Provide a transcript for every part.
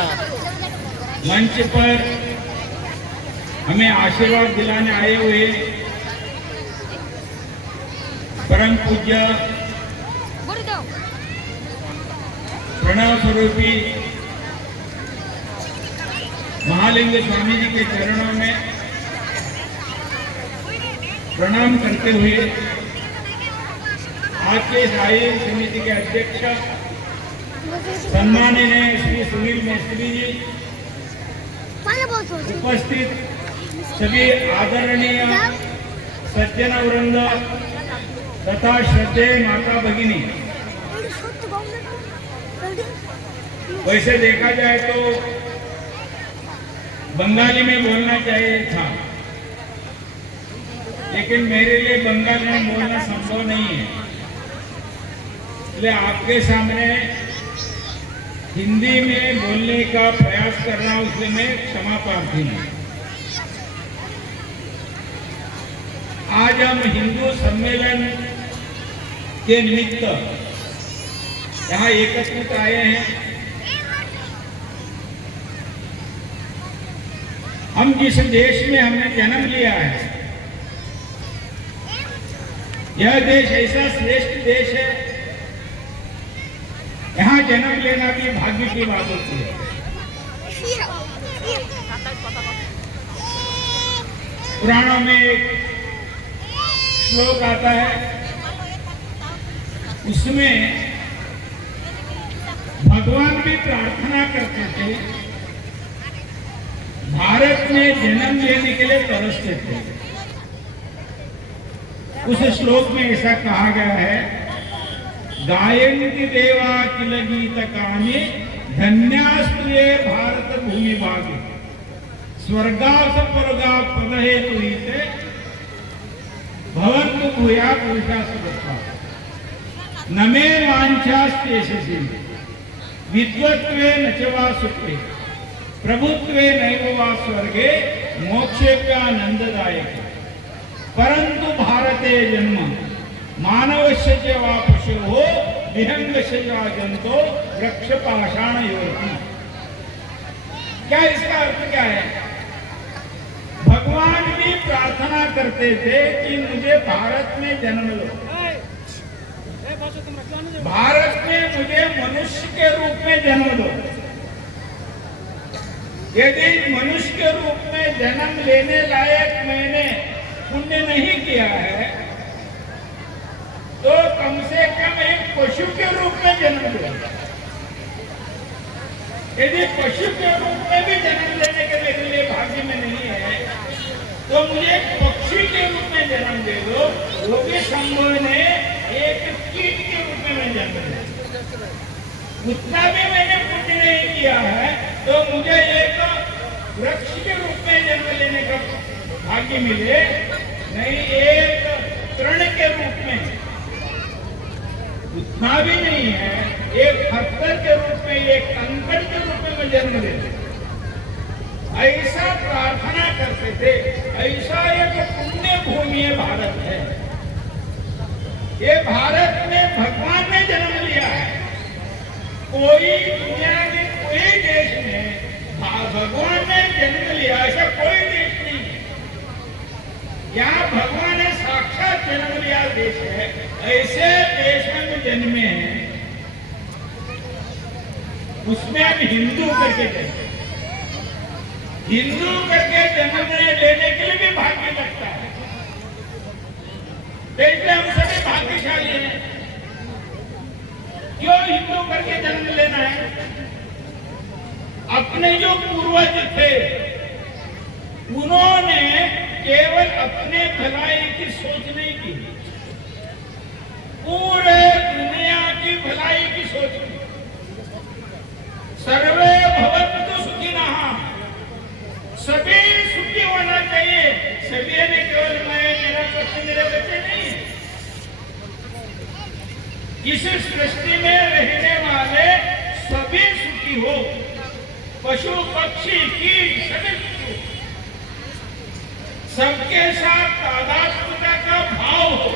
मंच पर हमें आशीर्वाद दिलाने आए हुए परम पूज्य प्रणव स्वरूपी महालिंग स्वामी जी के चरणों में प्रणाम करते हुए आज के इस आयोजन समिति के अध्यक्ष सम्माननीय श्री सुनील मिस्त्री जी, उपस्थित सभी आदरणीय सज्जन वृंद तथा श्रद्धेय माता भगिनी, वैसे देखा जाए तो बंगाली में बोलना चाहिए था, लेकिन मेरे लिए बंगाली में बोलना संभव नहीं है, इसलिए आपके सामने हिंदी में बोलने का प्रयास कर रहा हूं, उसलिए मैं क्षमा प्रार्थी हूं। आज हम हिंदू सम्मेलन के निमित्त यहाँ एकत्रित आए हैं। हम जिस देश में हमने जन्म लिया है, यह देश ऐसा श्रेष्ठ देश है, यहाँ जन्म लेना भी भाग्य की बात होती है। पुराणों में एक श्लोक आता है, उसमें भगवान भी प्रार्थना करते थे, भारत में जन्म लेने के लिए तरसते थे। उस श्लोक में ऐसा कहा गया है, गायन्ति देवा किल गीतकानि धन्यास्त्रिये भारत भूमि भागे स्वर्गास स्वर्गा पद हेतु हिते भवन्तु भूया पुरुषा सुखा न मे वाञ्छास्तेषसि विद्वत्वे न च वा सुखे प्रभुत्वे नैव वा स्वर्गे मोक्षेऽप्यानन्ददायके परन्तु भारते जन्म मानवस्य च वा पशुः विहंगस्य च वा जंतो वृक्ष पाषाणयोति। क्या इसका अर्थ क्या है? भगवान भी प्रार्थना करते थे कि मुझे भारत में जन्म लो, भारत में मुझे मनुष्य के रूप में जन्म दो। यदि मनुष्य के रूप में जन्म लेने लायक मैंने पुण्य नहीं किया है, तो कम से कम एक पशु के रूप में जन्म दो। यदि पशु के रूप में भी जन्म लेने के मेरे लिए भाग्य में नहीं है, तो मुझे एक पक्षी के रूप में जन्म दे दो, वो भी संभव ने एक कीट के रूप में मैं जन्म दे। उतना भी मैंने पुण्य नहीं किया है, तो मुझे एक वृक्ष के रूप में जन्म लेने का भाग्य मिले, नहीं एक तृण के रूप में, उतना भी नहीं है, एक पत्थर के रूप में, एक कंकड़ के रूप में मैं जन्म ले। ऐसा प्रार्थना करते थे। ऐसा एक पुण्य भूमि भारत है। ये भारत में भगवान ने जन्म लिया है। कोई दुनिया के कोई देश में भगवान ने जन्म लिया ऐसा कोई देश नहीं है। यहाँ भगवान ने साक्षात जन्म लिया देश है। ऐसे देश में जो जन्मे हैं, उसमें हम हिंदू करके जन्मे। हिंदू करके जन्म लेने के लिए भी भाग्य लगता है। इसलिए हम सभी भाग्यशाली हैं। क्यों हिंदू करके जन्म लेना है? अपने जो पूर्वज थे, उन्होंने केवल अपने भलाई की सोच नहीं की, पूरे दुनिया की भलाई की सोच की। सर्वे भवन्तु सुखिनः, सभी सुखी होना चाहिए। सभी ने केवल मैं, मेरा पति, मेरे बच्चे नहीं। इस सृष्टि में रहने वाले सभी सुखी हो, पशु पक्षी कीट सभी सुखी, सबके साथ तादात्म्यता का भाव हो।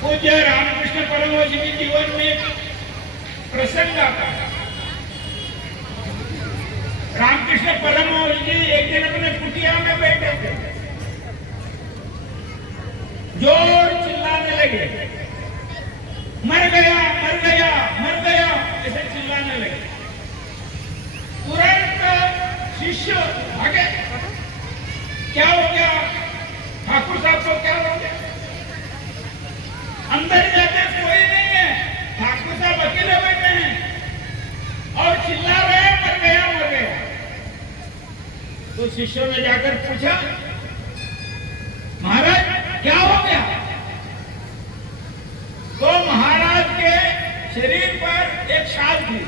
पूज्य रामकृष्ण परमहंस जी के जीवन में प्रसंग आता है। रामकृष्ण परमहंस जी एक दिन अपने कुटिया में बैठे थे, जोर चिल्लाने लगे, मर गया मर गया मर गया, ऐसे चिल्लाने लगे। तुरंत शिष्य भागे, क्या हो गया ठाकुर साहब को, क्या हो गया? अंदर जाते कोई नहीं है, ठाकुर साहब अकेले बैठे हैं और चिल्ला रहे हैं मर गया मर गया। तो शिष्यों ने जाकर पूछा, महाराज क्या हो गया? तो महाराज के शरीर पर एक शाल थी,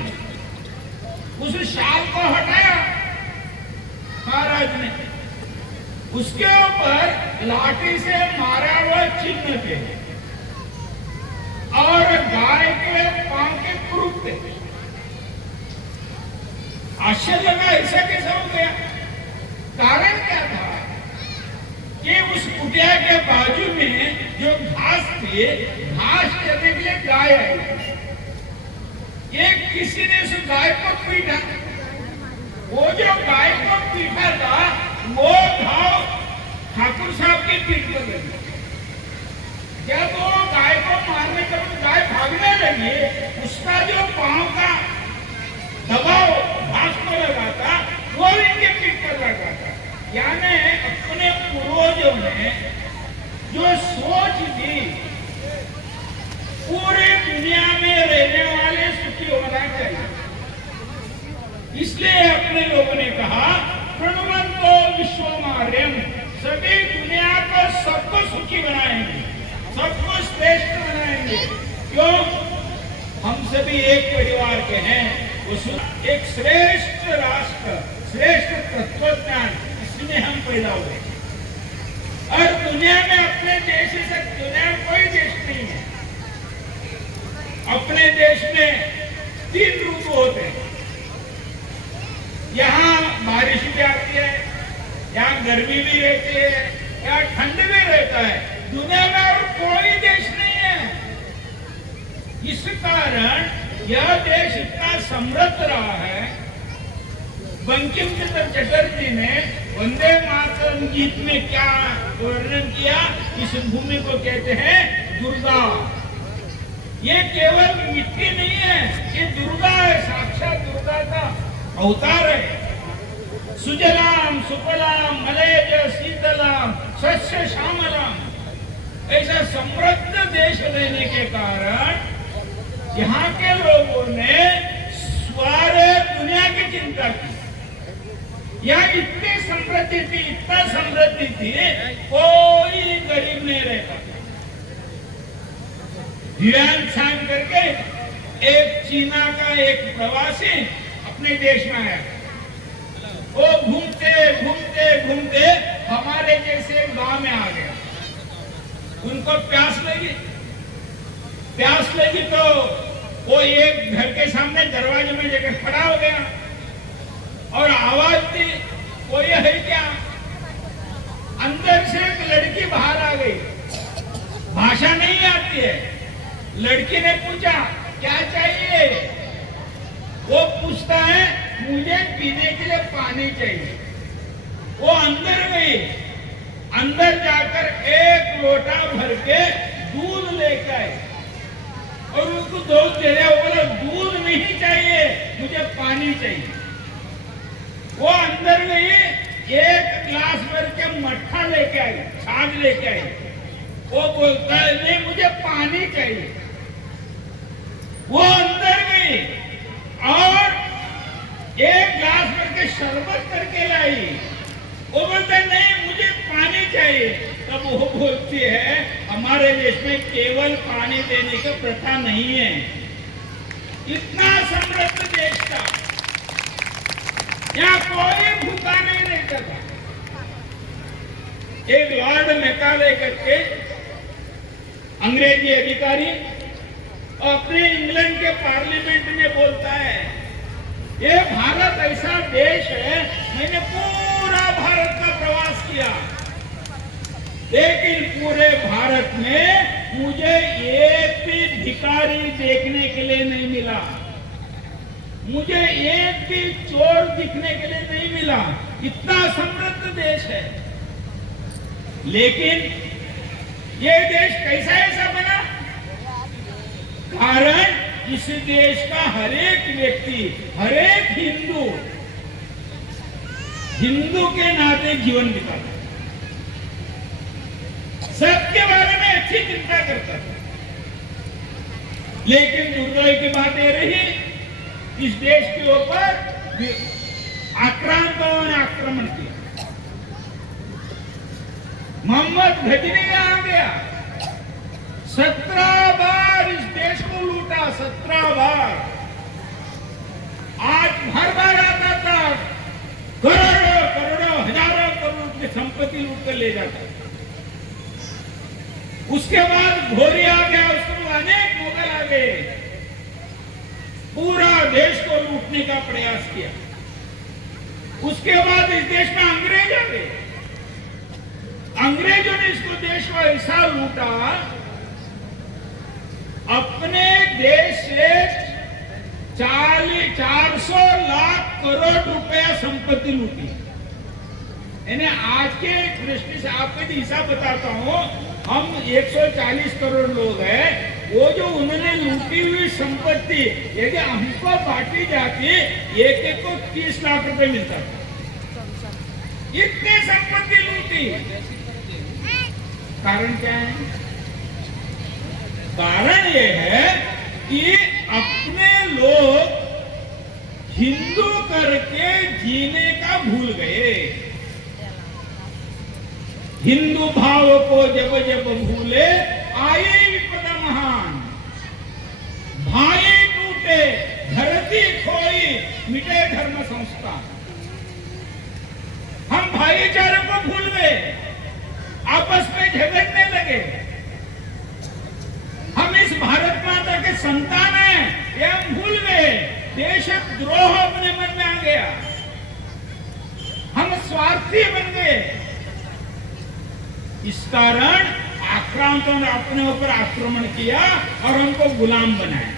उस शाल को हटाया महाराज ने, उसके ऊपर लाठी से मारा हुआ चिन्ह थे और गाय के पांव के क्रूप थे। आश्चर्य लगा, ऐसा कैसा हो गया? कारण क्या था कि उस कुटिया के बाजू में जो घास थे, घास चरने के लिए गाय आई, एक किसी ने उस गाय को पीटा, वो जो गाय को पीटा था वो घाव ठाकुर साहब की पीठ पर लगी। जब वो गाय को मारने का गाय भागने लगी, उसका जो पांव का दबाव घास को लगा था वो इनके पीठ पर लगा था। यानी अपने पूर्वजों ने जो सोच दी, पूरे दुनिया में रहने वाले सुखी होना चाहिए, इसलिए अपने लोगों ने कहा प्रणवंतो विश्वमार्यम, सभी दुनिया को सबको सुखी बनाएंगे, सबको श्रेष्ठ बनाएंगे। क्यों? हम सभी एक परिवार के हैं, एक श्रेष्ठ राष्ट्र, श्रेष्ठ तत्वज्ञान, इसमें हम पैदा हुए। और दुनिया में अपने देश से दुनिया में कोई देश नहीं है। अपने देश में 3 ऋतु होते हैं, यहाँ बारिश भी आती है, यहाँ गर्मी भी रहती है, यहाँ ठंड भी रहता है। दुनिया में और कोई देश नहीं है। इस कारण यह देश इतना समृद्ध रहा है। बंकिम चंद्र चटर्जी ने वंदे मातरम गीत में क्या वर्णन किया? इस भूमि को कहते हैं दुर्गा। ये केवल मिट्टी नहीं है, ये दुर्गा है, साक्षात दुर्गा का अवतार है। सुजलाम सुफलाम मलयज शीतलाम सस्य श्यामलाम, ऐसा समृद्ध देश रहने के कारण यहाँ के लोगों ने सारे दुनिया की चिंता की। यहाँ इतनी समृद्धि थी, इतना समृद्धि थी, कोई गरीब नहीं रहता। ध्यान छान करके एक चीना का एक प्रवासी अपने देश में आया। वो घूमते घूमते घूमते हमारे जैसे गांव में आ गया। उनको प्यास लगी तो वो एक घर के सामने दरवाजे में जाकर खड़ा हो गया और आवाज दी, कोई है क्या? अंदर से एक लड़की बाहर आ गई, भाषा नहीं आती है। लड़की ने पूछा क्या चाहिए? वो पूछता है मुझे पीने के लिए पानी चाहिए। वो अंदर गई, अंदर जाकर एक लोटा भर के दूध लेकर आए और उनको दूध दे रहे। वो बोला दूध नहीं चाहिए, मुझे पानी चाहिए। वो अंदर गई, एक गिलास भर के मट्ठा लेके आई, छाछ लेके आई। वो बोलता है नहीं मुझे पानी चाहिए। वो अंदर गई और एक गिलास भर के शरबत करके लाई। वो बोलता है नहीं मुझे पानी चाहिए। तब वो बोलती है हमारे देश में केवल पानी देने की प्रथा नहीं है। इतना समृद्ध देश था, यहाँ कोई भूखा नहीं रहता था। एक लॉर्ड मैकाले करके अंग्रेजी अधिकारी अपने इंग्लैंड के पार्लियामेंट में बोलता है ये भारत ऐसा देश है, मैंने पूरा भारत का प्रवास किया लेकिन पूरे भारत में मुझे एक भी भिखारी देखने के लिए नहीं मिला। मुझे एक भी चोर दिखने के लिए नहीं मिला। इतना समृद्ध देश है, लेकिन ये देश कैसा ऐसा बना? कारण इस देश का हर एक व्यक्ति, हर एक हिंदू के नाते जीवन बिताता, सबके बारे में अच्छी चिंता करता था। लेकिन दुर्भाग्य की बात यह रही, इस देश के ऊपर आक्रांतों ने आक्रमण किया। मोहम्मद गजनी आ गया, 17 बार इस देश को लूटा, 17 बार। आज हर बार आता था, करोड़ों करोड़ों हजारों करोड़ की संपत्ति लूट कर ले जाता। उसके बाद घोरी आ गया, उसके बाद अनेक मुगल आ गए, पूरा देश को लूटने का प्रयास किया। उसके बाद इस देश में अंग्रेज आ गए, अंग्रेजों ने इसको देश को ऐसा लूटा, अपने देश से 400 लाख करोड़ रुपया संपत्ति लूटी। यानी आज के दृष्टि से आपको हिसाब बताता हूं, हम 140 करोड़ लोग हैं, वो जो उन्होंने लूटी हुई संपत्ति यदि हमको बांटी जाती, एक एक को 30 लाख रुपए मिलता था। इतनी संपत्ति लूटी। कारण क्या है? कारण ये है कि अपने लोग हिंदू करके जीने का भूल गए। हिंदू भाव को जब जब भूले, आए विपदा महान। भाई टूटे, धरती खोई, मिटे धर्म संस्था। हम भाईचारे को भूल गए, आपस में झगड़ने लगे। हम इस भारत माता के संतान हैं, ये हम भूल गए। देशद्रोह अपने मन में आ गया, हम स्वार्थी बन गए। इस कारण आक्रांतों ने अपने ऊपर आक्रमण किया और हमको गुलाम बनाया।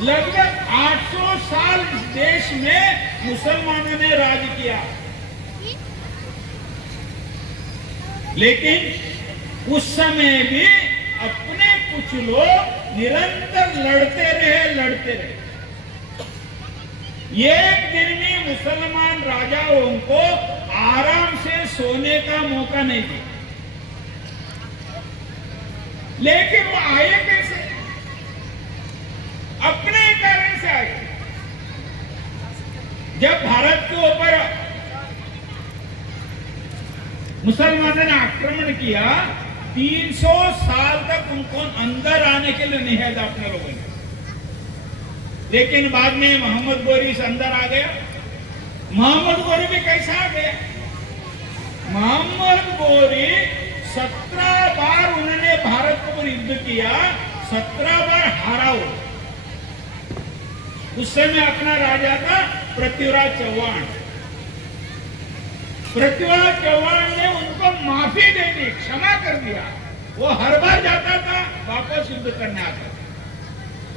लगभग 800 साल इस देश में मुसलमानों ने राज किया, लेकिन उस समय भी अपने कुछ लोग निरंतर लड़ते रहे। एक दिन भी मुसलमान राजाओं को आराम से सोने का मौका नहीं दिया। लेकिन वो आए कैसे? अपने कारण से आए। जब भारत के ऊपर मुसलमानों ने आक्रमण किया, 300 साल तक उनको अंदर आने के लिए नहीं है अपने लोगों ने। लेकिन बाद में मोहम्मद गोरी से अंदर आ गया। मोहम्मद गोरी भी कैसा आ गया? मोहम्मद गोरी 17 बार उन्होंने भारत के ऊपर युद्ध किया, 17 बार हारा। उस समय अपना राजा था पृथ्वीराज चौहान। पृथ्वीराज चौहान ने उनको माफी दे दी, क्षमा कर दिया। वो हर बार जाता था, वापस युद्ध करने आता था,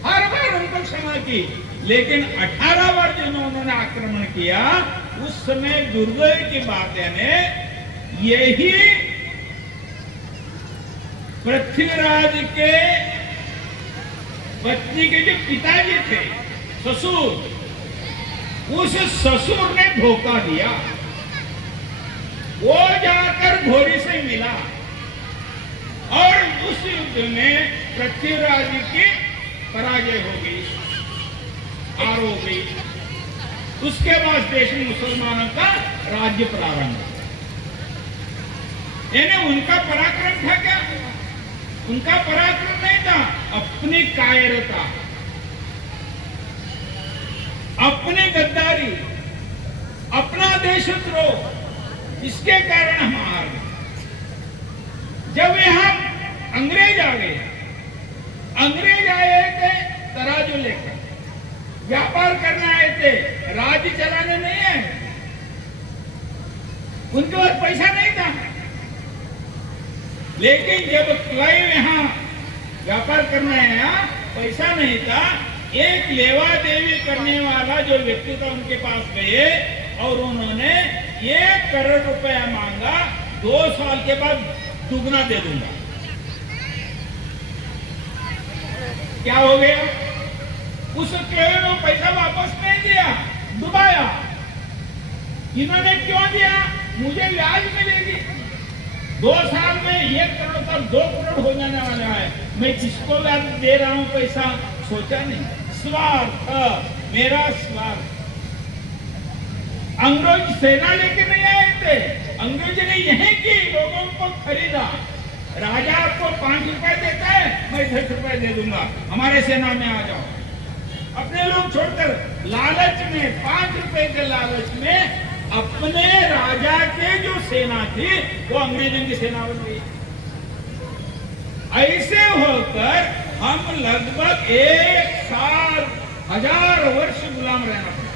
हर बार उनको क्षमा की। लेकिन 18 बार जब उन्होंने आक्रमण किया, उस समय दुर्भाग्य की बात है, यही पृथ्वीराज के पत्नी के जो पिताजी थे, ससुर, उस ससुर ने धोखा दिया। वो जाकर घोड़ी से मिला और उस युद्ध में पृथ्वीराज की पराजय हो गई, हार हो गई। उसके बाद देश में मुसलमानों का राज्य प्रारंभ। यानी उनका पराक्रम था क्या? उनका पराक्रम नहीं था, अपनी कायरता, अपनी गद्दारी, अपना देशद्रोह, इसके कारण हम हार गए। जब यहां अंग्रेज आ गए, अंग्रेज आए थे तराजू लेकर, व्यापार करने आए थे, राज्य चलाने नहीं आए। उनके पास पैसा नहीं था। लेकिन जब क्लाइव यहां व्यापार करने आया, पैसा नहीं था, एक लेवा देवी करने वाला जो व्यक्ति था उनके पास गए और उन्होंने 1 करोड़ रुपया मांगा, 2 साल के बाद दुगना दे दूंगा। क्या हो गया? उस करोड़ में पैसा वापस नहीं दिया, डुबाया। इन्होंने क्यों दिया? मुझे ब्याज मिलेगी, 2 साल में 1 करोड़ तक 2 करोड़ हो जाने वाला है, मैं किसको ब्याज दे रहा हूं पैसा? सोचा नहीं। स्वार्थ, मेरा स्वार्थ। अंग्रेज सेना लेके नहीं आए थे, अंग्रेज ने यहीं की लोगों को खरीदा। राजा आपको 5 रुपए देता है, मैं 10 रुपए दे दूंगा, हमारे सेना में आ जाओ। अपने लोग छोड़कर लालच में, 5 रुपए के लालच में अपने राजा के जो सेना थी वो अंग्रेजों की सेना बन गई। ऐसे होकर हम लगभग 1 साल 1000 वर्ष गुलाम रहना पड़ा।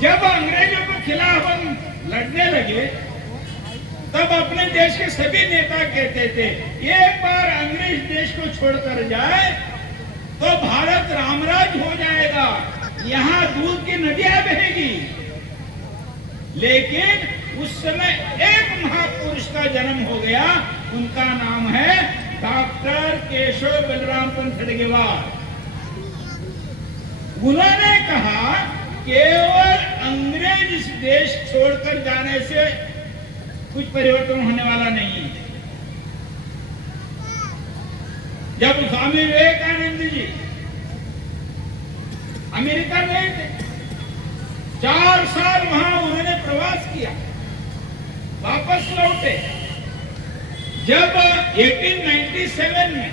जब अंग्रेजों के खिलाफ हम लड़ने लगे तब अपने देश के सभी नेता कहते थे एक बार अंग्रेज देश को छोड़कर जाए तो भारत रामराज हो जाएगा, यहाँ दूध की नदियां बहेगी। लेकिन उस समय एक महापुरुष का जन्म हो गया, उनका नाम है डॉक्टर केशव बलराम पंत हेडगेवार। उन्होंने कहा केवल अंग्रेज इस देश छोड़कर जाने से कुछ परिवर्तन होने वाला नहीं है। जब स्वामी विवेकानंद जी अमेरिका गए थे, 4 साल वहां उन्होंने प्रवास किया, वापस लौटे। जब 1897 में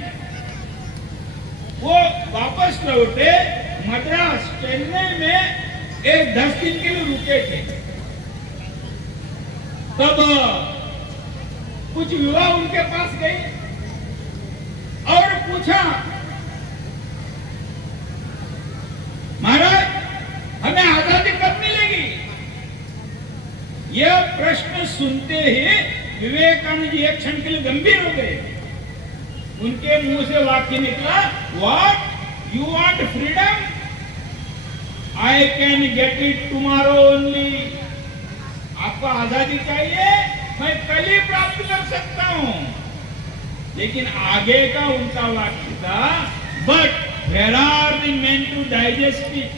वो वापस लौटे, मद्रास चेन्नई में एक 10 दिन के लिए रुके थे। तब कुछ युवा उनके पास गए और पूछा, महाराज हमें आजादी कब मिलेगी? यह प्रश्न सुनते ही विवेकानंद जी एक क्षण के लिए गंभीर हो गए। उनके मुंह से वाक्य निकला, what you want freedom? I can get it tomorrow only. आपको आजादी चाहिए, मैं कल ही प्राप्त कर सकता हूं। लेकिन आगे का उनका वाक्य था, but where are the men to digest it?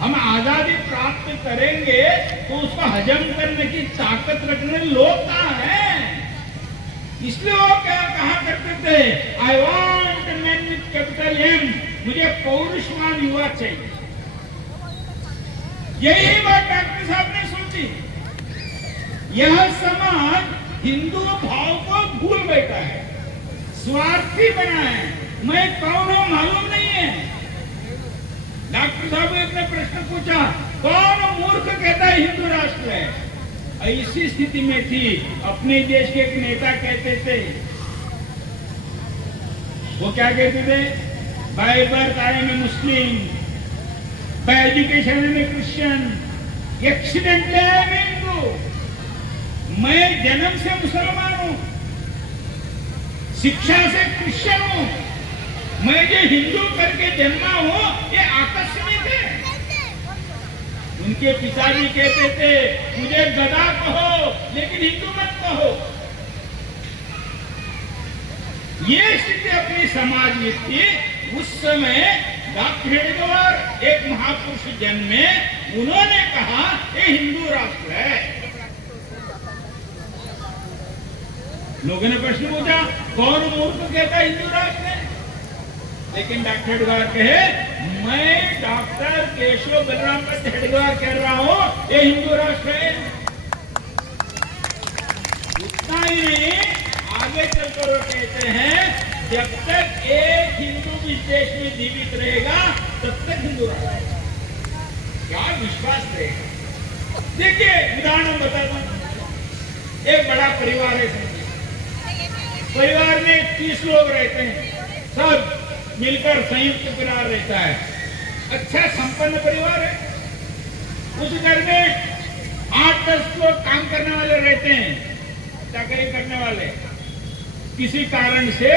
हम आजादी प्राप्त करेंगे तो उसको हजम करने की ताकत रखने लोग कहां हैं? इसलिए वो क्या कहा करते थे, I want man with capital M, मुझे पौरुषवान युवा चाहिए। यही बात डॉक्टर साहब ने सोची। यह समाज हिंदू भाव को भूल बैठा है, स्वार्थी बना है, मैं कौन हूं मालूम नहीं है। डॉक्टर साहब ने प्रश्न पूछा, कौन मूर्ख कहता है हिंदू राष्ट्र है? ऐसी स्थिति में थी, अपने देश के एक नेता कहते थे, वो क्या कहते थे, by birth I am a Muslim, by education I am a Christian, accidentally I am Hindu. मैं जन्म से मुसलमान हूं, शिक्षा से क्रिश्चियन हूं, मैं जो हिंदू करके जन्मा हूं ये आकस्मिक है। उनके पिताजी कहते थे, मुझे गधा कहो लेकिन हिंदू मत कहो। ये स्थिति अपनी समाज में थी। उस समय डॉक्टर हेडगेवार एक महापुरुष जन्मे, उन्होंने कहा ये हिंदू राष्ट्र है। लोगों ने प्रश्न पूछा, कौन मूर्ख कहता है हिंदू राष्ट्र है? लेकिन डॉक्टर हेडगेवार कहे, मैं डॉक्टर केशव बलराम पंत हेडगेवार कह रहा हूं ये हिंदू राष्ट्र है। इतना ही नहीं, आगे चलकर वो कहते हैं, जब तक एक हिंदू इस देश में जीवित रहेगा तब तक हिंदू राष्ट्र। क्या विश्वास रहेगा? देखिए उदाहरण बताता हूं। एक बड़ा परिवार है, परिवार में 30 लोग रहते हैं, सब मिलकर संयुक्त परिवार रहता है, अच्छा संपन्न परिवार है। उस घर में 8-10 लोग काम करने वाले रहते हैं, चाकरी करने वाले। किसी कारण से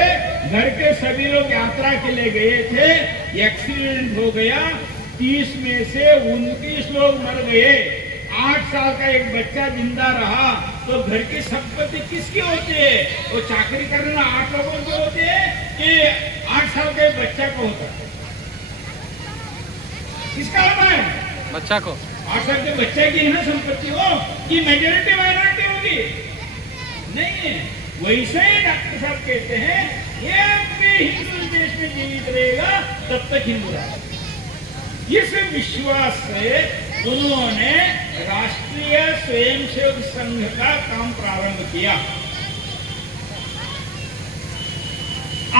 घर के सभी लोग यात्रा के लिए गए थे, एक्सीडेंट हो गया, 30 में से 29 लोग मर गए, 8 साल का एक बच्चा जिंदा रहा, तो घर की संपत्ति किसकी होती है? वो चाकरी करने वाले 8 लोगों की होती है कि 8 साल के बच्चा को होता है? किसका होता है? बच्चा को। 8 साल के बच्चे की है ना संपत्ति हो कि मेजोरिटी माइनॉरिटी होगी? नहीं है। वैसे ही डॉक्टर साहब कहते हैं ये भी हिंदू देश में जीवित रहेगा तब तक हिंदू रहेगा। इस विश्वास से उन्होंने राष्ट्रीय स्वयंसेवक संघ का काम प्रारंभ किया।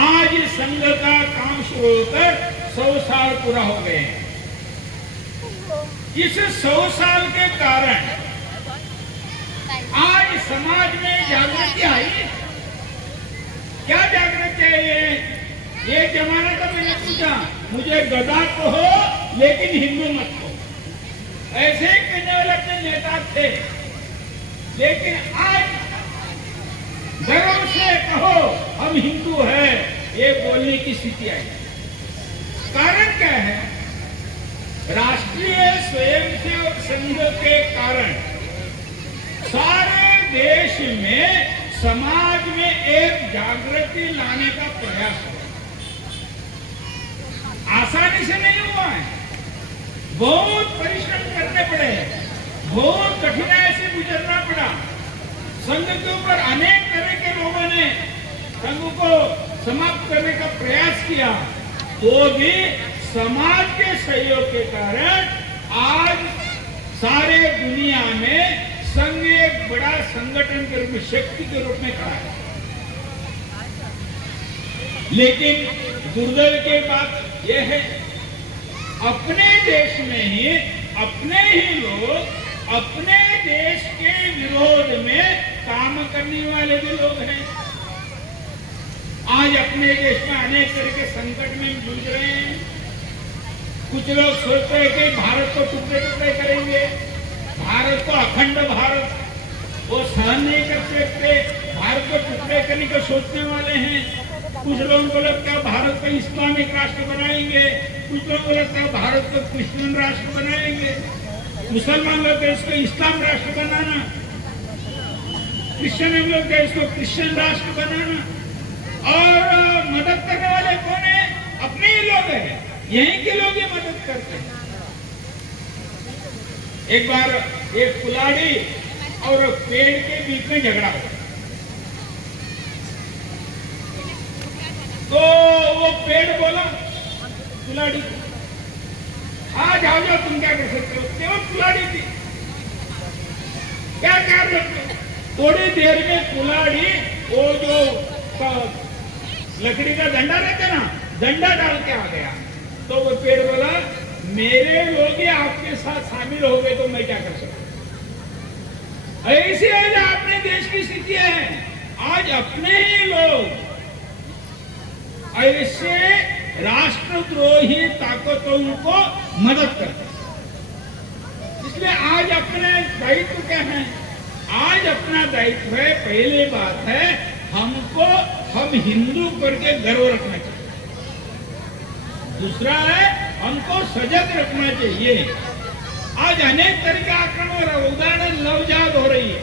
आज संघ का काम शुरू होकर 100 साल पूरा हो गए हैं। इस 100 साल के कारण आज समाज में जागृति आई। क्या जागृति है? ये जमाना का मैंने पूछा, मुझे गधा कहो लेकिन हिंदू मत कहो, ऐसे कहने वाले अपने नेता थे। लेकिन आज गर्व से कहो हम हिंदू हैं, ये बोलने की स्थिति आई। कारण क्या है? राष्ट्रीय स्वयंसेवक संघ के कारण सारे देश में समाज में एक जागृति लाने का प्रयास हुआ। आसानी से नहीं हुआ है, बहुत परिश्रम करने पड़े, बहुत कठिनाई से गुजरना पड़ा। संघ के ऊपर अनेक तरह के लोगों ने संघ को समाप्त करने का प्रयास किया, तो भी समाज के सहयोग के कारण आज सारे दुनिया में संघ एक बड़ा संगठन के रूप में, शक्ति के रूप में खड़ा है। लेकिन दुर्दैव की बात यह है, अपने देश में ही अपने ही लोग अपने देश के विरोध में काम करने वाले भी लोग हैं। आज अपने देश में अनेक तरह के संकट में जूझ रहे हैं। कुछ लोग सोचते हैं कि भारत को टुकड़े टुकड़े करेंगे, भारत को अखंड भारत वो सहन नहीं कर सकते, भारत को टुकड़े करने को सोचने वाले हैं। कुछ लोगों को लगता है भारत को इस्लामिक राष्ट्र बनाएंगे, कुछ लोगों को लगता है भारत को क्रिश्चियन राष्ट्र बनाएंगे, मुसलमान लोग देश को इस्लाम राष्ट्र बनाना, क्रिश्चियन लोग देश को क्रिश्चियन राष्ट्र बनाना। और मदद करने वाले कौन है? अपने ही लोग हैं, यहीं के लोग ही मदद करते हैं। एक बार एक कुल्हाड़ी और पेड़ के बीच में झगड़ा हुआ, तो वो पेड़ बोला कुल्हाड़ी को, हाँ जाओ जाओ तुम क्या कर सकते हो, केवल कुल्हाड़ी थी, क्या कर सकते हो। थोड़ी देर में कुल्हाड़ी वो जो लकड़ी का डंडा रहता ना, डंडा डाल के आ गया, तो वो पेड़ बोला मेरे लोग ही आपके साथ शामिल हो गए तो मैं क्या कर सकता। ऐसी आज अपने देश की स्थिति है। आज अपने ही लोग ऐसे राष्ट्रद्रोही ताकतों को मदद करते हैं। इसलिए आज अपने दायित्व क्या है? आज अपना दायित्व है, पहली बात है हमको हम हिंदू करके गर्व रखना चाहिए। दूसरा है हमको सजग रखना चाहिए। आज अनेक तरह का आक्रमण हो रहा है, उदाहरण नवजात हो रही है।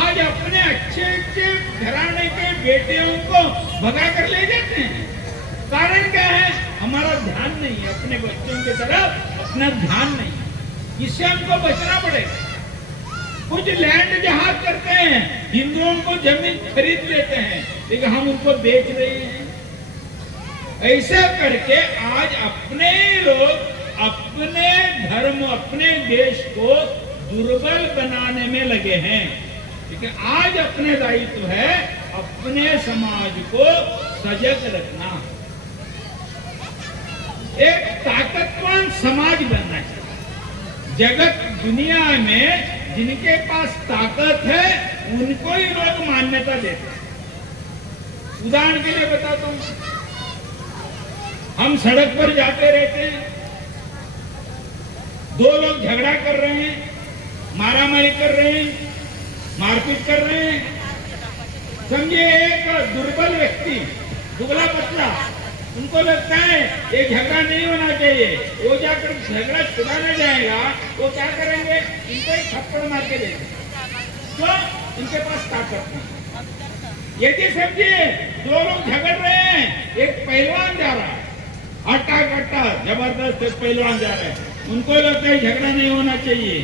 आज अपने अच्छे अच्छे घराने के बेटियों को भगा कर ले जाते हैं। कारण क्या है? हमारा ध्यान नहीं है, अपने बच्चों की तरफ अपना ध्यान नहीं है। इससे हमको बचना पड़ेगा। कुछ लैंड जहाज करते हैं, हिंदुओं को जमीन खरीद लेते हैं, लेकिन हम उनको बेच रहे हैं। ऐसा करके आज अपने लोग अपने धर्म, अपने देश को दुर्बल बनाने में लगे हैं। लेकिन आज अपने दायित्व है अपने समाज को सजग रखना, एक ताकतवान समाज बनना चाहिए। जगत दुनिया में जिनके पास ताकत है उनको ही लोग मान्यता देते हैं। उदाहरण के लिए बताता हूं, हम सड़क पर जाते रहते हैं, दो लोग झगड़ा कर रहे हैं, मारामारी कर रहे हैं, मारपीट कर रहे हैं, समझिए एक दुर्बल व्यक्ति, दुबला पतला, उनको लगता है ये झगड़ा नहीं होना चाहिए, वो जाकर झगड़ा छुड़ाने जाएगा, वो क्या करेंगे, इनको एक थप्पड़ मार के देंगे, तो इनके पास ताकत नहीं। यदि समझिए दो लोग झगड़ रहे हैं, एक पहलवान जा रहा है, हट्टा कट्टा जबरदस्त एक पहलवान जा रहे हैं, उनको लगता है झगड़ा नहीं होना चाहिए,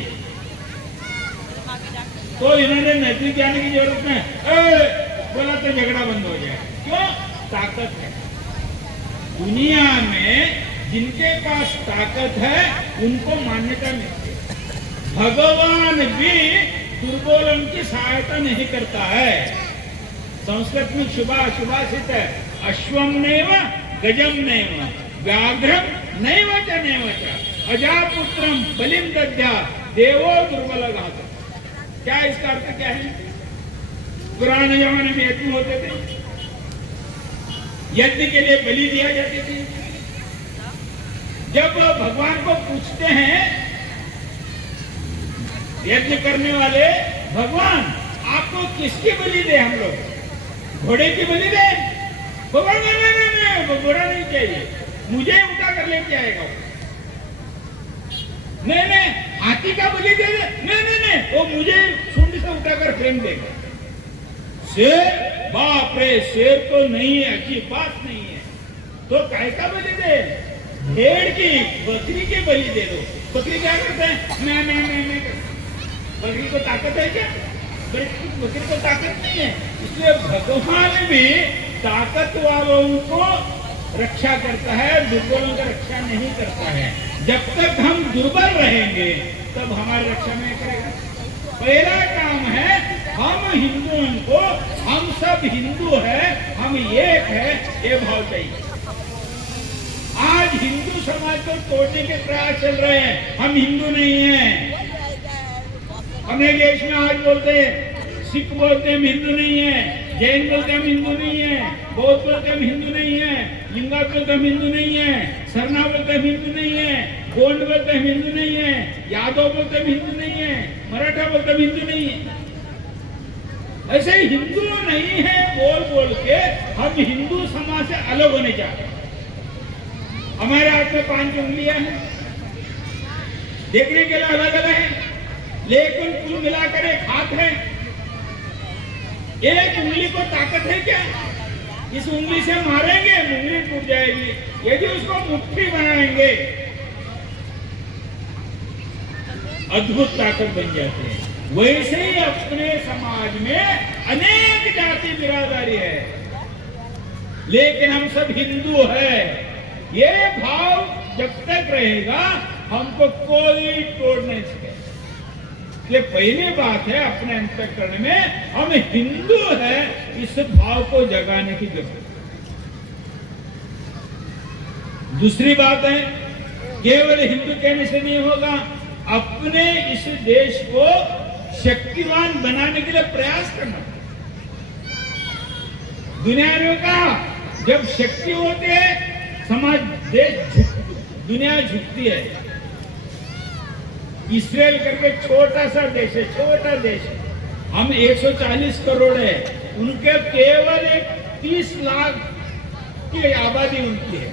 तो इन्होंने नजदीक जाने की जरूरत नहीं, बोला तो झगड़ा बंद हो जाए। क्यों? ताकत है। दुनिया में जिनके पास ताकत है उनको मान्यता मिलती है। भगवान भी दुर्बलों की सहायता नहीं करता है। संस्कृत में शुभाषित है, अश्वम नैव गजम नैव व्याघ्रम नैव च नैव च अजापुत्रम बलिम दद्या देवो दुर्बल घात। क्या इसका अर्थ क्या है? पुराने जमाने में यज्ञ होते थे, यज्ञ के लिए बलि दिया जाती थी। जब भगवान को पूछते हैं यज्ञ करने वाले, भगवान आपको किसकी बलि दे? हम लोग घोड़े की बलि दे? भगवान नहीं, घोड़ा नहीं चाहिए, मुझे उठा कर लेके आएगा। नहीं, हाथी का बलि दे दे? नहीं, वो मुझे सूंड से उठाकर फेंक देगा। शेर, बाप रे, शेर तो नहीं है, अच्छी बात नहीं है, तो काय का बलि दे? भेड़ की, बकरी की बलि दे दो। बकरी क्या करते हैं? मैं बकरी को ताकत है क्या? बकरी को ताकत नहीं है। इसलिए भगवान भी ताकत वालों को रक्षा करता है, दुर्बलों का रक्षा नहीं करता है। जब तक हम दुर्बल रहेंगे तब हमारी रक्षा नहीं करेगा। पहला काम है हम हिंदुओं को, हम सब हिंदू है, हम एक है, ये भाव चाहिए। आज हिंदू समाज को तोड़ने के प्रयास चल रहे हैं। हम हिंदू नहीं हैं। अपने देश में आज बोलते हैं, सिख बोलते हैं हम हिंदू नहीं है, जैन बोलते हम हिंदू नहीं है, बौद्ध बोलते हम हिंदू नहीं है, लिंगायत बोलते हम हिंदू नहीं है, सरना बोलते हम हिंदू नहीं है, गोंड बोलते हम हिंदू नहीं है, यादव बोलते हम हिंदू नहीं है, मराठा बोलते हम हिंदू नहीं है। ऐसे हिंदू नहीं है बोल बोल के हम हिंदू समाज से अलग होने चाहते हैं। हमारे हाथ में 5 उंगलियां हैं, देखने के लिए अलग अलग है, लेकिन कुल मिलाकर एक हाथ है। एक उंगली को ताकत है क्या? इस उंगली से मारेंगे उंगली टूट जाएगी, यदि उसको मुट्ठी बनाएंगे अद्भुत ताकत बन जाती है। वैसे ही अपने समाज में अनेक जाति बिरादरी है, लेकिन हम सब हिंदू है। ये भाव जब तक रहेगा हमको कोई तोड़ नहीं सके। इसलिए पहली बात है अपने अंतःकरण में हम हिंदू है, इस भाव को जगाने की जरूरत है। दूसरी बात है, केवल हिंदू कहने से नहीं होगा, अपने इस देश को शक्तिवान बनाने के लिए प्रयास करना। दुनिया ने कहा जब शक्ति होती है समाज, देश दुनिया झुकती है। इसराइल करके छोटा सा देश है, छोटा देश है, हम 140 करोड़ है, उनके केवल 30 लाख की आबादी उनकी है।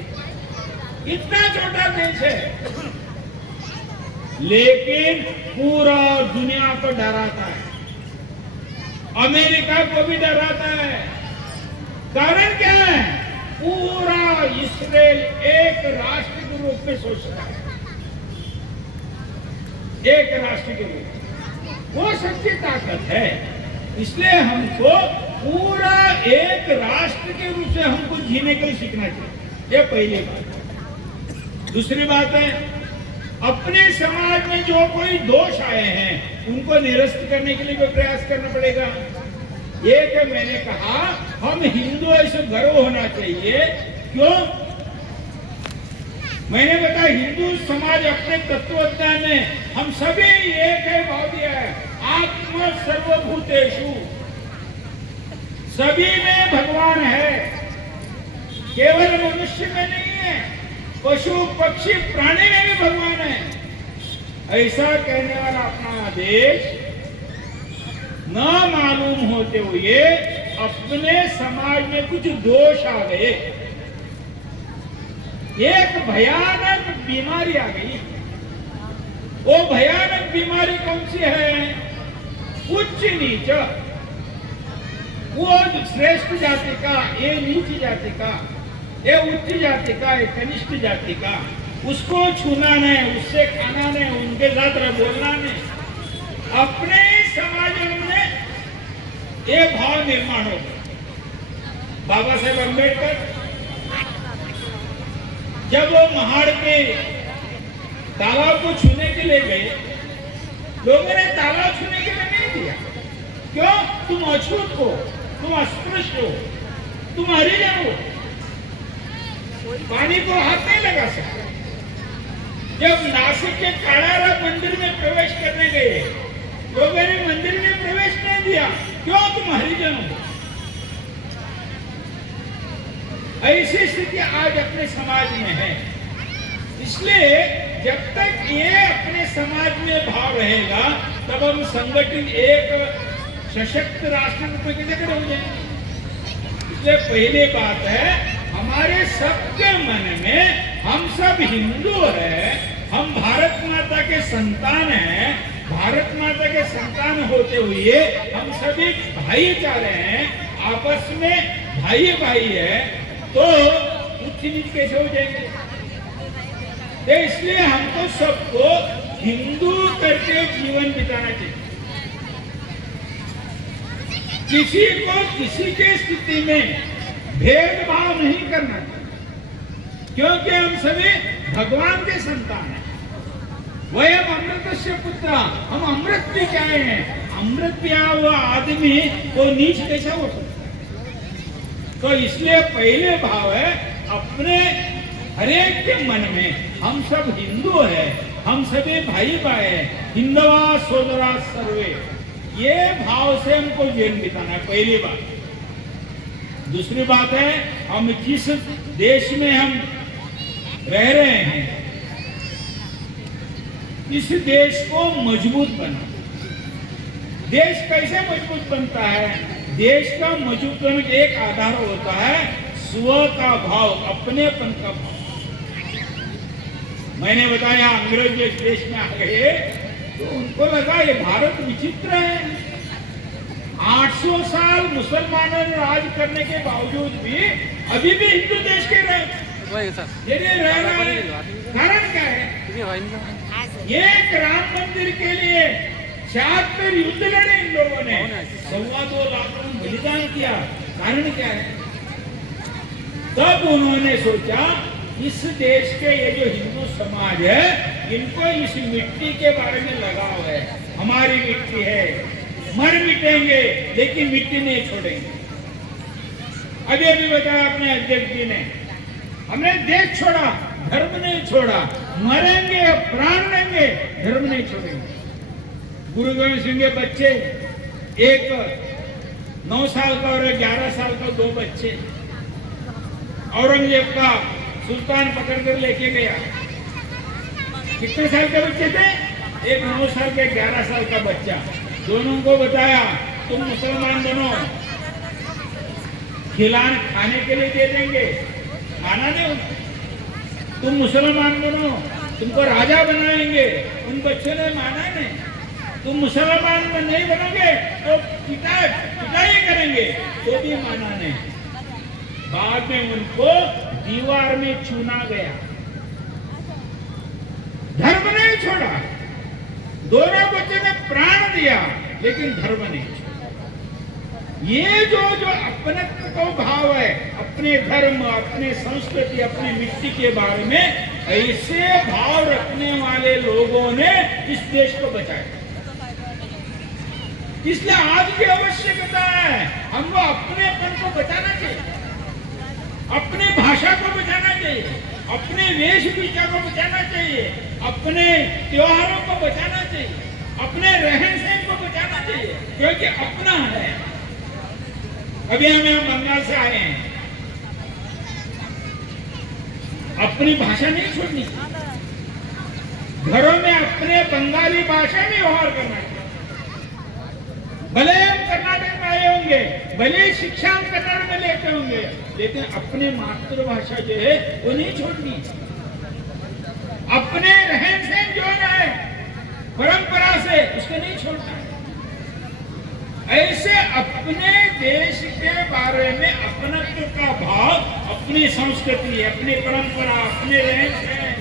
इतना छोटा देश है, लेकिन पूरा दुनिया को डराता है, अमेरिका को भी डराता है। कारण क्या है? पूरा इसराइल एक राष्ट्र के रूप में सोचता है, एक राष्ट्र के रूप में। वो सच्ची ताकत है। इसलिए हमको पूरा एक राष्ट्र के रूप से हमको जीने के लिए सीखना चाहिए। ये पहली बात। दूसरी बात है, अपने समाज में जो कोई दोष आए हैं उनको निरस्त करने के लिए भी प्रयास करना पड़ेगा। एक मैंने कहा हम हिंदू ऐसे गर्व होना चाहिए। क्यों? मैंने बताया हिंदू समाज अपने तत्वज्ञान में हम सभी एक है भाव दिया है। आत्म सर्वभूतेषु, सभी में भगवान है, केवल मनुष्य में नहीं है, पशु पक्षी प्राणी में भी भगवान है। ऐसा कहने वाला अपना देश न मालूम होते हुए अपने समाज में कुछ दोष आ गए, एक भयानक बीमारी आ गई। वो भयानक बीमारी कौन सी है? उच्च नीच। वो श्रेष्ठ जाति का, ये नीच जाति का, ये उच्च जाति का, ये कनिष्ठ जाति का, उसको छूना नहीं, उससे खाना नहीं, उनके साथ बोलना नहीं। अपने समाज में ये भाव निर्माण हो गया। बाबा साहेब अम्बेडकर जब वो महाड़ के तालाब को छूने के लिए गए, लोगों ने तालाब छूने के लिए नहीं दिया। क्यों? तुम अछूत हो, तुम अस्पृश्य हो, तुम हरिजन हो, पानी को हाथ नहीं लगा सकते। जब नासिक के काड़ारा मंदिर में प्रवेश करने गए, लोगों ने मंदिर में प्रवेश नहीं दिया। क्यों? तुम हरिजन हो। ऐसी स्थिति आज अपने समाज में है। इसलिए जब तक ये अपने समाज में भाव रहेगा, तब हम संगठित एक सशक्त राष्ट्र रूप में कैसे खड़े हो जाएंगे? इसलिए पहली बात है, हमारे सबके मन में हम सब हिंदू हैं, हम भारत माता के संतान हैं। भारत माता के संतान होते हुए हम सभी भाईचारे हैं, आपस में भाई भाई है, तो उच्च नीच कैसे हो जाएंगे? तो इसलिए हमको सबको हिंदू करके जीवन बिताना चाहिए। किसी को किसी के स्थिति में भेदभाव नहीं करना चाहिए, क्योंकि हम सभी भगवान के संतान हैं। वयम अमृतस्य पुत्र, हम अमृत पी के आए हैं। अमृत पिया हुआ आदमी वो नीच कैसा हो सकता है? तो इसलिए पहले भाव है अपने हरेक के मन में, हम सब हिंदू हैं, हम सभी भाई भाई हैं, हिंदवा सोदरा सर्वे, ये भाव से हमको जीवन बिताना है। पहली बात। दूसरी बात है, हम जिस देश में हम रह रहे हैं, इस देश को मजबूत बना। देश कैसे मजबूत बनता है? देश का मजबूत बनने का एक आधार होता है स्व का भाव, अपनेपन का भाव। मैंने बताया अंग्रेज इस देश में आ गए तो उनको लगा ये भारत विचित्र है। 800 साल मुसलमानों ने राज करने के बावजूद भी अभी भी हिंदू देश के रह रहा है। कारण क्या है? एक राम मंदिर के लिए 76 युद्ध लड़े इन लोगों ने, 2.25 लाख बलिदान किया। कारण क्या है? तब उन्होंने सोचा इस देश के ये जो हिंदू समाज है, इनको इस मिट्टी के बारे में लगाव है। हमारी मिट्टी है, मर मिटेंगे लेकिन मिट्टी नहीं छोड़ेंगे। अभी अभी बताया अपने अध्यक्ष जी ने, हमने देश छोड़ा, धर्म नहीं छोड़ा, मरेंगे प्राण लेंगे, धर्म नहीं छोड़ेंगे। गुरु गोविंद सिंह के बच्चे, एक 9 साल का और 11 साल का, 2 बच्चे। औरंगजेब का सुल्तान पकड़कर लेके गया। कितने साल के बच्चे थे? एक 9 साल के, 11 साल का बच्चा। दोनों को बताया तुम मुसलमान बनो, खिलान खाने के लिए दे देंगे, खाना नहीं। तुम मुसलमान बनो, तुमको राजा बनाएंगे। उन बच्चों ने माना नहीं। तुम मुसलमान नहीं बनोगे तो पिटाई करेंगे, तो भी माना नहीं। बाद में उनको दीवार में चुना गया। धर्म नहीं छोड़ा, दोनों बच्चों ने प्राण दिया, लेकिन धर्म नहीं छोड़ा। ये जो अपने को भाव है, अपने धर्म, अपने संस्कृति, अपने मिट्टी के बारे में, ऐसे भाव रखने वाले लोगों ने इस देश को बचाया। इसलिए आज की आवश्यकता है हमको अपनेपन को बचाना चाहिए, अपने भाषा को बचाना चाहिए, अपने वेशभूषा को बचाना चाहिए, अपने त्योहारों को बचाना चाहिए, अपने रहन सहन को बचाना चाहिए, क्योंकि अपना है। अभी हम बंगाल से आए हैं, अपनी भाषा नहीं छोड़नी, घरों में अपने बंगाली भाषा में व्यवहार करना चाहिए। भले हम कर्नाटक में आए होंगे, भले शिक्षा हम कन्नड़ में लेते होंगे, लेकिन अपने मातृभाषा जो है वो नहीं छोड़नी। अपने रहन सहन जो है परंपरा से उसको नहीं छोड़ना है। ऐसे अपने देश के बारे में अपनत्व का भाव, अपनी संस्कृति, अपनी परंपरा, अपने रहन सहन,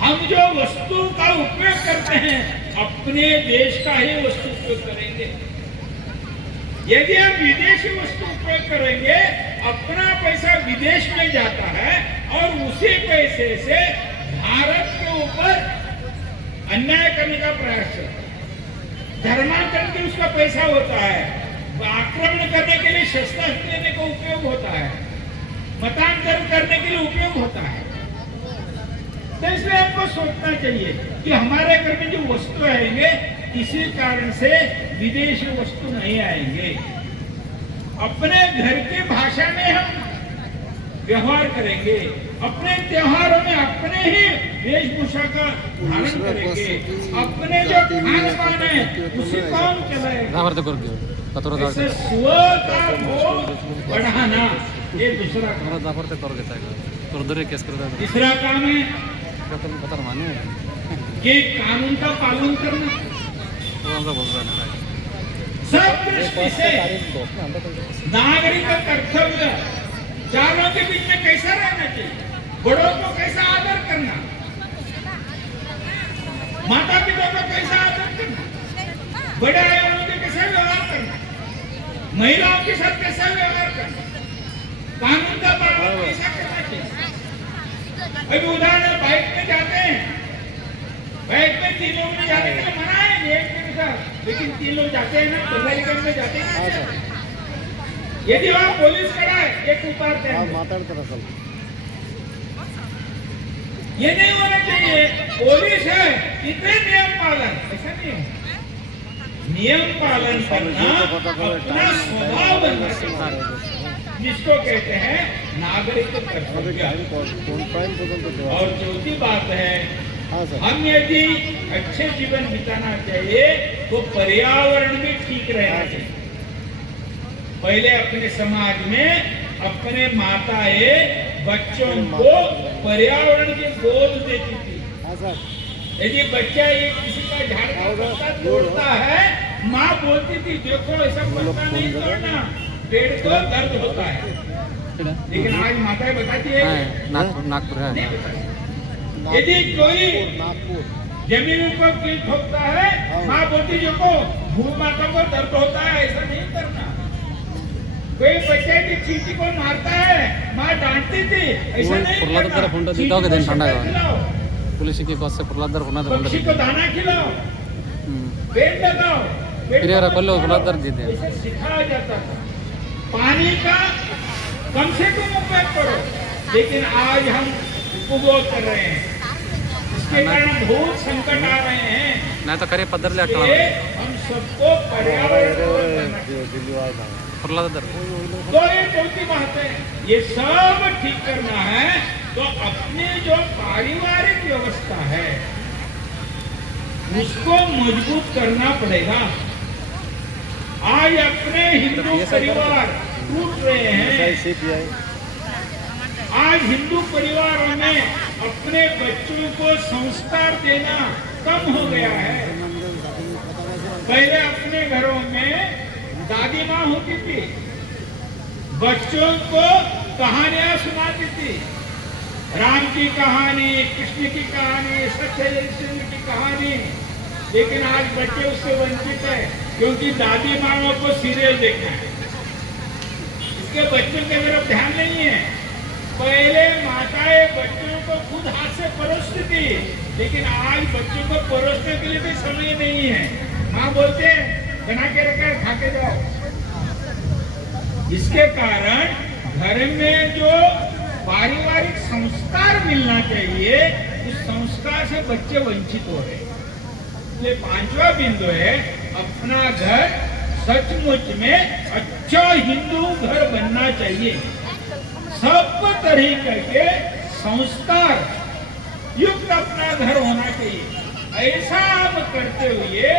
हम जो वस्तु का उपयोग करते हैं अपने देश का ही वस्तु उपयोग करेंगे। यदि हम विदेशी वस्तु उपयोग करेंगे, अपना पैसा विदेश में जाता है और उसी पैसे से भारत के ऊपर अन्याय करने का प्रयास करता है। धर्मांतरण के उसका पैसा होता है, आक्रमण करने के लिए शस्त्र लेने का उपयोग होता है, मतांतरण करने के लिए उपयोग होता है। तो इसलिए आपको सोचना चाहिए कि हमारे घर में जो वस्तु आएंगे किसी कारण से विदेशी वस्तु नहीं आएंगे। अपने घर की भाषा में हम व्यवहार करेंगे, अपने त्योहारों में अपने ही वेशभूषा का धारण करेंगे, अपने जो खान पान है उसी को हम चलाएंगे। इससे स्व का बोध बढ़ाना ये दूसरा काम। तीसरा काम है कि कानून का पालन करना। सब दृष्टि से नागरिक का कर्तव्य, चारों के बीच में कैसा रहना चाहिए, बड़ों को कैसा आदर करना, माता पिता को कैसा आदर करना, बड़े आए वालों के कैसा व्यवहार करना, महिलाओं के साथ कैसा व्यवहार करना, कानून का पालन कैसा करना चाहिए। अभी उदाहरण बाइक में जाते हैं, बाइक में 3 लोग में जाने के लिए मना है एक के साथ, लेकिन 3 लोग जाते हैं ना, बंगालीगंज में जाते हैं। यदि वहाँ पुलिस खड़ा है, एक उतारते हैं। ये नहीं होना चाहिए। पुलिस है, इतने नियम पालन, ऐसा नहीं है। नियम पालन करना अपना स्वभाव बनना चाहिए, जिसको कहते हैं नागरिक कर्तव्य। और चौथी बात है, हम यदि अच्छे जीवन बिताना चाहिए तो पर्यावरण भी ठीक रहना चाहिए। पहले अपने समाज में अपने माताएं बच्चों को पर्यावरण की बोध देती थी। यदि बच्चा ये किसी का झाड़ का पत्ता तोड़ता है, माँ बोलती थी देखो ऐसा पत्ता नहीं तोड़ना, पेड़ को दर्द होता है। लेकिन आज माताएं बताती है नागपुर है। यदि कोई जमीन को कील ठोकता है, माँ बोलती देखो भू माता को दर्द होता है, ऐसा नहीं करना। कोई बच्चे की चींटी को मारता है, माँ डांटती थी, ऐसा नहीं करना। पुलिस की कॉस्ट से पुरलादर होना तो पक्षी को दाना खिलाओ, पेड़ लगाओ, पुरलादर जीते हैं। सिखाया जाता था। पानी का कम से कम उपयोग करो, लेकिन आज हम उपभोग कर रहे हैं, इसके कारण बहुत संकट आ रहे हैं। नहीं तो करे पद्धर ले हम सबको पर्यावरण तो ये चौथी बात है, ये सब ठीक करना है तो अपनी जो पारिवारिक व्यवस्था है उसको मजबूत करना पड़ेगा। आज अपने हिंदू परिवार टूट रहे हैं। आज हिंदू परिवारों में अपने बच्चों को संस्कार देना कम हो गया है। पहले अपने घरों में दादी माँ होती थी, बच्चों को कहानियां सुनाती थी, राम की कहानी, कृष्ण की कहानी, सत्यचंद्र की कहानी। लेकिन आज बच्चे उससे वंचित है क्योंकि दादी माओं को सीरियल देखना है, इसके बच्चों के तरफ ध्यान नहीं है। पहले माताएं बच्चों को खुद हाथ से परोसती थी, लेकिन आज बच्चों को परोसने के लिए भी समय नहीं है। माँ बोलते हैं बना के रखा है, खा के जाओ। इसके कारण घर में जो पारिवारिक संस्कार मिलना चाहिए, उस संस्कार से बच्चे वंचित हो रहे हैं। ये 5वां बिंदु है, अपना घर सचमुच में अच्छा हिंदू घर बनना चाहिए। सब तरीके के संस्कार युक्त अपना घर होना चाहिए। ऐसा हम करते हुए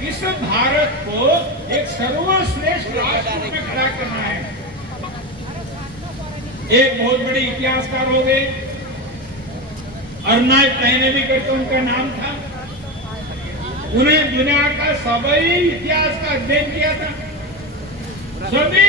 इस भारत को एक सर्वश्रेष्ठ राष्ट्र में खड़ा करना है। एक बहुत बड़े इतिहासकार हो गए, अर्नाल्ड टैनेवी भी करके उनका नाम था। उन्हें दुनिया का सभी इतिहास का अध्ययन किया था। सभी